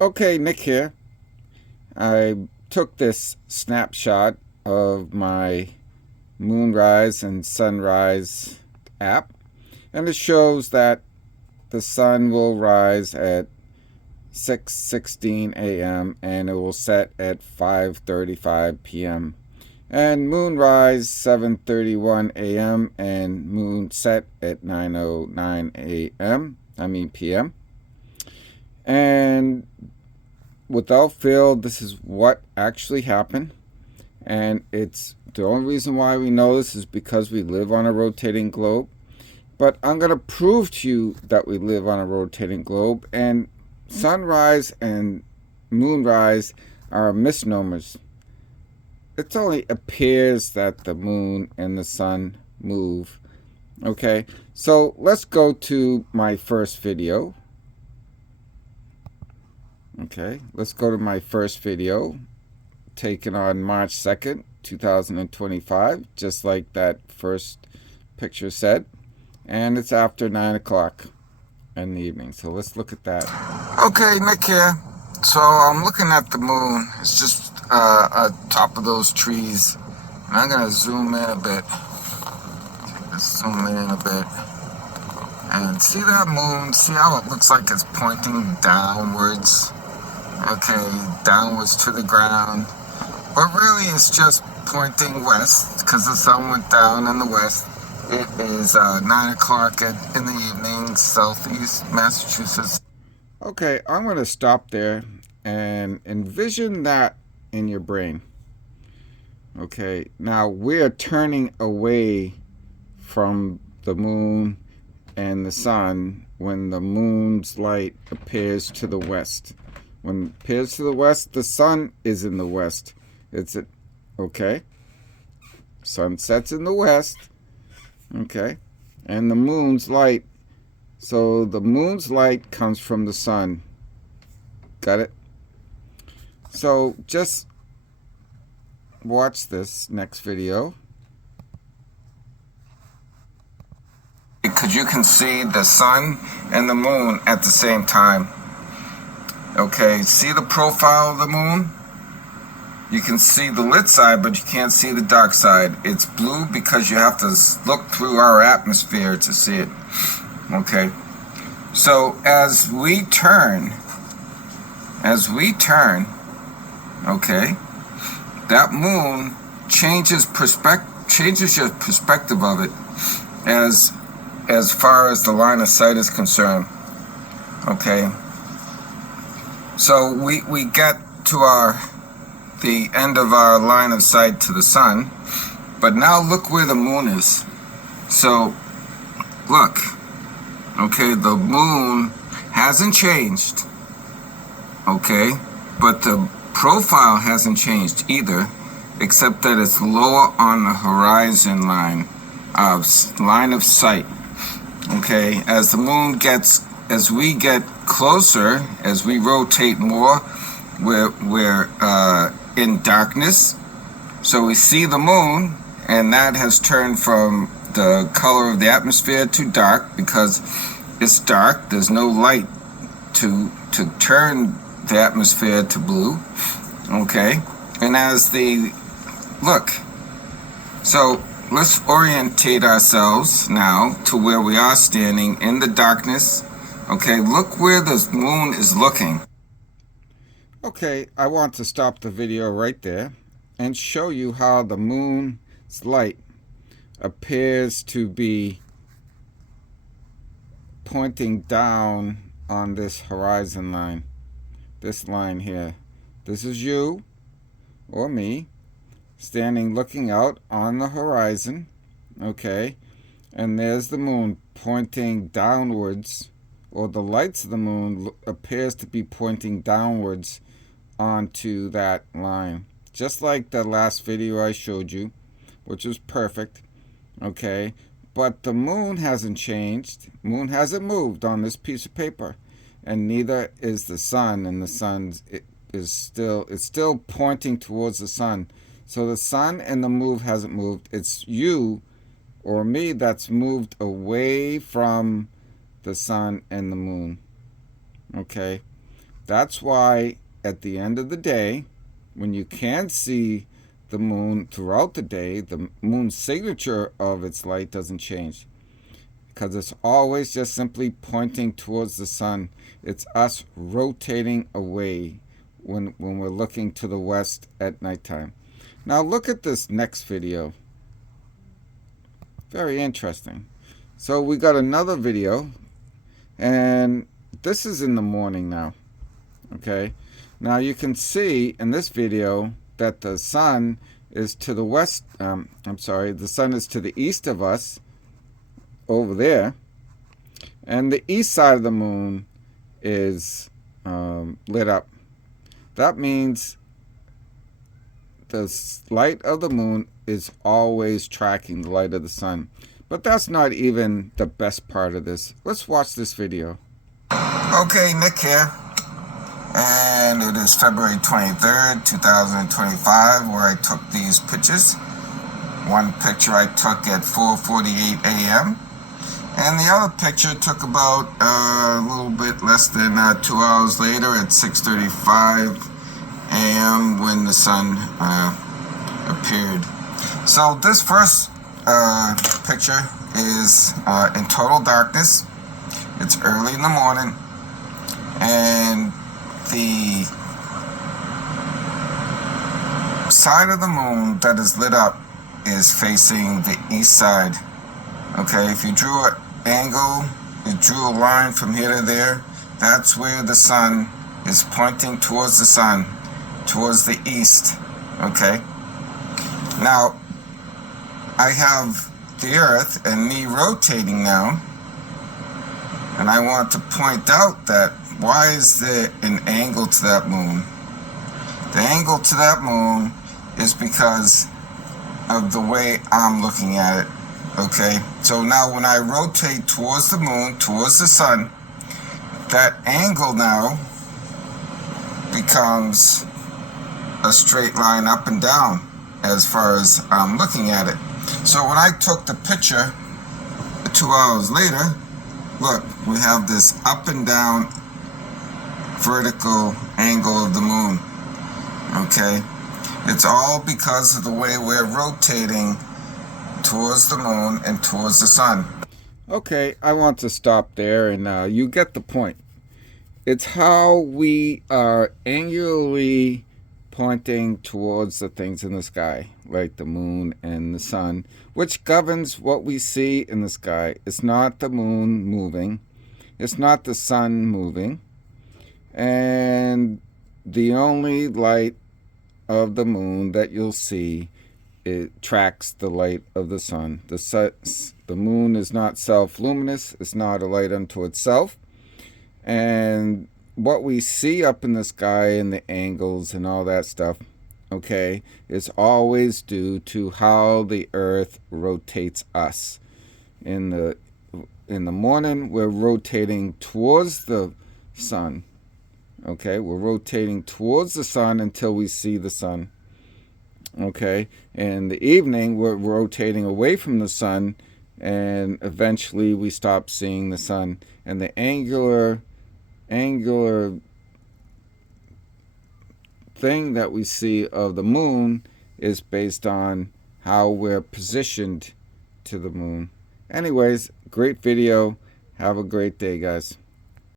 Okay, Nick here. I took this snapshot of my moonrise and sunrise app, and it shows that the sun will rise at 6:16 a.m. and it will set at 5:35 p.m. and moonrise 7:31 a.m. and moon set at 9:09 a.m. p.m. And without fail, this is what actually happened. And it's the only reason why we know this is because we live on a rotating globe. But I'm going to prove to you that we live on a rotating globe. And sunrise and moonrise are misnomers. It only appears that the moon and the sun move. Okay, so let's go to my first video. Okay, let's go to my first video taken on March 2nd, 2025, just like that first picture said. And it's after 9 o'clock in the evening. So let's look at that. Okay, Nick here. So I'm looking at the moon. It's just top of those trees. And I'm going to zoom in a bit. Let's zoom in a bit. And see that moon? See how it looks like it's pointing downwards? Okay, downwards to the ground. But really it's just pointing west because the sun went down in the west. It is 9 o'clock in the evening, southeast Massachusetts. Okay, I'm going to stop there and envision that in your brain. Okay, now we're turning away from the moon and the sun when the moon's light appears to the west. When it appears to the west, the sun is in the west. Okay? Sun sets in the west. Okay? And the moon's light. So the moon's light comes from the sun. Got it? So just watch this next video. Because you can see the sun and the moon at the same time. Okay, see the profile of the moon? You can see the lit side, but you can't see the dark side. It's blue because you have to look through our atmosphere to see it. Okay, so as we turn, okay, that moon changes your perspective of it as far as the line of sight is concerned. Okay, so we get to the end of our line of sight to the sun, but now look where the moon is. So look, okay, the moon hasn't changed, okay, but the profile hasn't changed either, except that it's lower on the horizon line of sight. Okay, as the moon as we get closer, as we rotate more, we're in darkness. So we see the moon, and that has turned from the color of the atmosphere to dark because it's dark. There's no light to turn the atmosphere to blue. Okay, and look, so let's orientate ourselves now to where we are standing in the darkness. Okay, look where the moon is looking. Okay, I want to stop the video right there and show you how the moon's light appears to be pointing down on this horizon line. This line here. This is you or me standing looking out on the horizon. Okay, and there's the moon pointing downwards, or the lights of the moon appears to be pointing downwards onto that line, just like the last video I showed you, which was perfect. Okay, but the moon hasn't changed. Moon hasn't moved on this piece of paper, and neither is the sun. And the sun is still pointing towards the sun. So the sun and the moon hasn't moved. It's you or me that's moved away from the sun and the moon. Okay, That's why at the end of the day, when you can see the moon throughout the day, the moon's signature of its light doesn't change, because it's always just simply pointing towards the sun. It's us rotating away when we're looking to the west at nighttime. Now look at this next video. Very interesting. So we got another video, and this is in the morning now. Okay, now you can see in this video that the sun is to the west. The sun is to the east of us over there, and the east side of the moon is lit up. That means the light of the moon is always tracking the light of the sun. But that's not even the best part of this. Let's watch this video. Okay, Nick here. And it is February 23rd, 2025, where I took these pictures. One picture I took at 4:48 a.m. And the other picture took about a little bit less than 2 hours later at 6:35 a.m. when the sun appeared. So this first picture is in total darkness. It's early in the morning, and the side of the moon that is lit up is facing the east side. Okay, if you drew an angle, you drew a line from here to there, that's where the sun is pointing towards the sun, towards the east. Okay, now I have the earth and me rotating now, and I want to point out that why is there an angle to that moon? The angle to that moon is because of the way I'm looking at it. Okay, so now when I rotate towards the moon, towards the sun, that angle now becomes a straight line up and down as far as I'm looking at it. So when I took the picture 2 hours later, look, we have this up and down vertical angle of the moon. Okay, it's all because of the way we're rotating towards the moon and towards the sun. Okay, I want to stop there, and you get the point. It's how we are angularly pointing towards the things in the sky, like the moon and the sun, which governs what we see in the sky. It's not the moon moving, it's not the sun moving, and the only light of the moon that you'll see, it tracks the light of the sun. The moon is not self-luminous. It's not a light unto itself. And what we see up in the sky and the angles and all that stuff, okay, is always due to how the earth rotates us. In the morning, we're rotating towards the sun. Okay, we're rotating towards the sun until we see the sun. Okay, in the evening, we're rotating away from the sun, and eventually we stop seeing the sun. And the angular thing that we see of the moon is based on how we're positioned to the moon. Anyways, great video. Have a great day, guys.